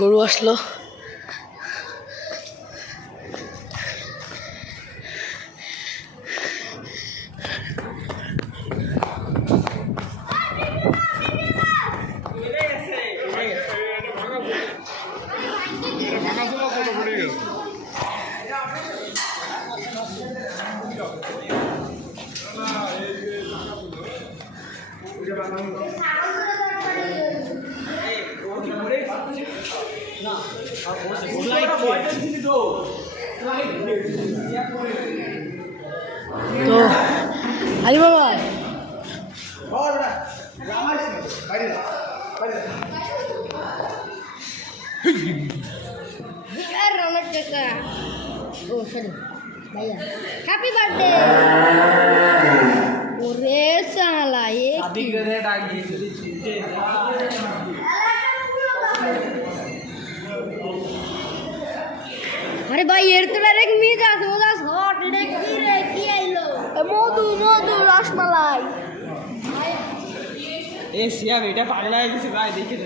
গরু আসলো। তো আলি বাবা हैप्पी बर्थडे ओरे साला ये अरे भाई ये तो डायरेक्ट मी जा सोदा हॉट डायरेक्ट की आइलो मधु मधु रसमलाई ए सिया बेटा पागला है किसी भाई देखे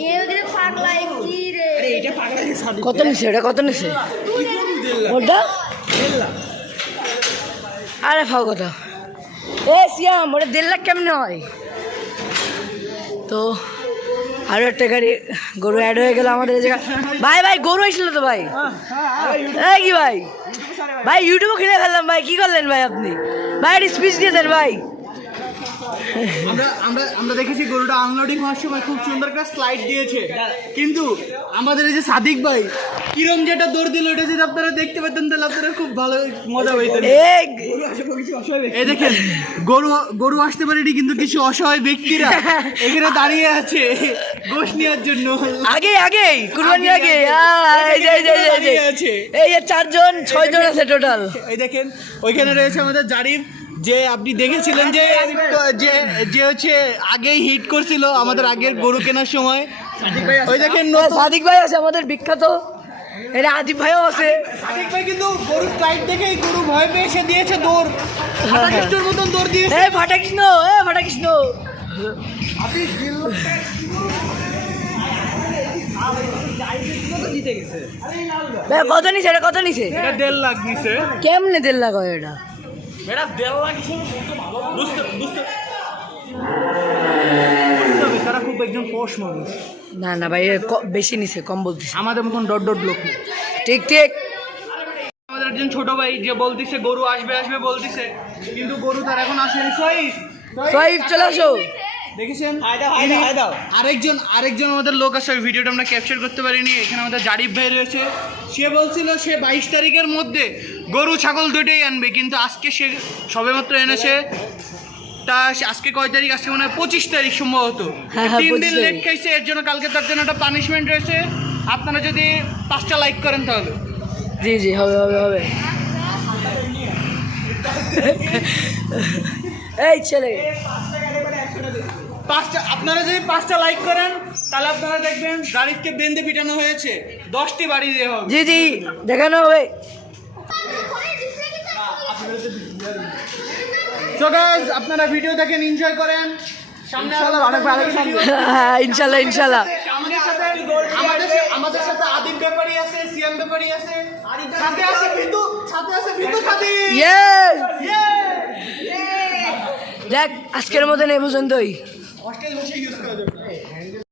ये उधर पागला है की रे अरे এটা পাগলা है শাদি কত নিছে? এটা কত নিছে? ওটা আরে ফাও কথা। এ সিয়াম ওটা 1.5 লাখ কেমনে হয়? তো আরো একটা গাড়ি গরু অ্যাড হয়ে গেল আমাদের জায়গা। ভাই ভাই গরু আসলো তো ভাই। এই কি ভাই ভাই ইউটিউবে কিনে ফেললাম ভাই, কি করলেন ভাই আপনি? ভাই একটা স্পিচ দিয়ে দেন ভাই। আমরা দেখেছি গরুটা আনলোডিং হওয়ার সময় খুব সুন্দর একটা স্লাইড দিয়েছে, কিন্তু আমাদের এই যে সাদিক ভাই কিরম যেটা দৌড় দিল ওটা যদি আপনারা দেখতে পেতেন তাহলে আপনারা খুব ভালো মজা পাইতেন। এই দেখেন গরু আসতে পারেনি, কিন্তু কিছু অসহায় ব্যক্তিরা এখানে দাঁড়িয়ে আছে গোশ নেওয়ার জন্য। আগে আগে কুরবানির আগে এই যে 4 জন 6 জন আছে টোটাল। এই দেখেন ওইখানে রয়েছে আমাদের জারিফ, যে আপনি দেখেছিলেন যে যে হচ্ছে আগেই হিট করছিল আমাদের আগের গরু কেনার সময়। ওই দেখেন সাদিক ভাই আছে আমাদের বিখ্যাত, এটা আদিব ভাইও আছে। সাদিক ভাই কিন্তু গরু স্লাইড দেখেই গরু ভয় পেয়ে এসে দিয়েছে দৌড়, ফাটাকৃষ্ণর মতন দৌড় দিয়েছে। এই ফাটাকৃষ্ণ ফাটাকৃষ্ণ কত নিছে? এটা কত নিছে? এটা 1.5 লাখ নিছে। কেমনে 1.5 লাখ হয় এটা? এটা 1.5 লাখ হিসেবে ভালো বুঝতে তারা খুব একজন পোষ মানুষ। না না ভাই বেশি নিছে, কম বলতেছে। আমাদের মতন ডট লোক ঠিক ঠিক। আমাদের একজন ছোট ভাই যে বলতিছে গরু আসবে আসবে বলতিছে, কিন্তু গরু তার এখন আসেনি। সোয়াইফ চলে আসো। দেখেছেন আরেকজন আমাদের লোক আছে, ভিডিওটা আমরা ক্যাপচার করতে পারিনি। এখানে আমাদের জারিফ ভাই রয়েছে, সে বলছিল সে 22 তারিখের মধ্যে গরু ছাগল দুটোই আনবে, কিন্তু আজকে সে সবেমাত্র এনেছে। তা আজকে কয় তারিখ? আজকে মনে হয় 25 তারিখ সম্ভবত। 3 দিন লেট খাইছে, এর জন্য কালকে তার জন্য একটা পানিশমেন্ট রয়েছে। আপনারা যদি 5টা লাইক করেন তাহলে। জি জি হবে হবে হবে। এই ছেলে আপনারা যদি 5টা লাইক করেন তাহলে আপনারা দেখবেন জারিফকে বেঁধে পিটানো হয়েছে, 10টি বাড়ি দেওয়া হবে। জি জি দেখানো হবে। সো গাইস আপনারা ভিডিও দেখেন, এনজয় করেন। সামনে ইনশাআল্লাহ ইনশাআল্লাহ আমাদের সাথে আদিব ব্যাপারী আছে, সিএম ব্যাপারী আছে, সাথে আছে ভিতু সাথী। দেখ আজকের মতন এই পর্যন্তই। হস্টেল বসে ইউজ করা যাবে।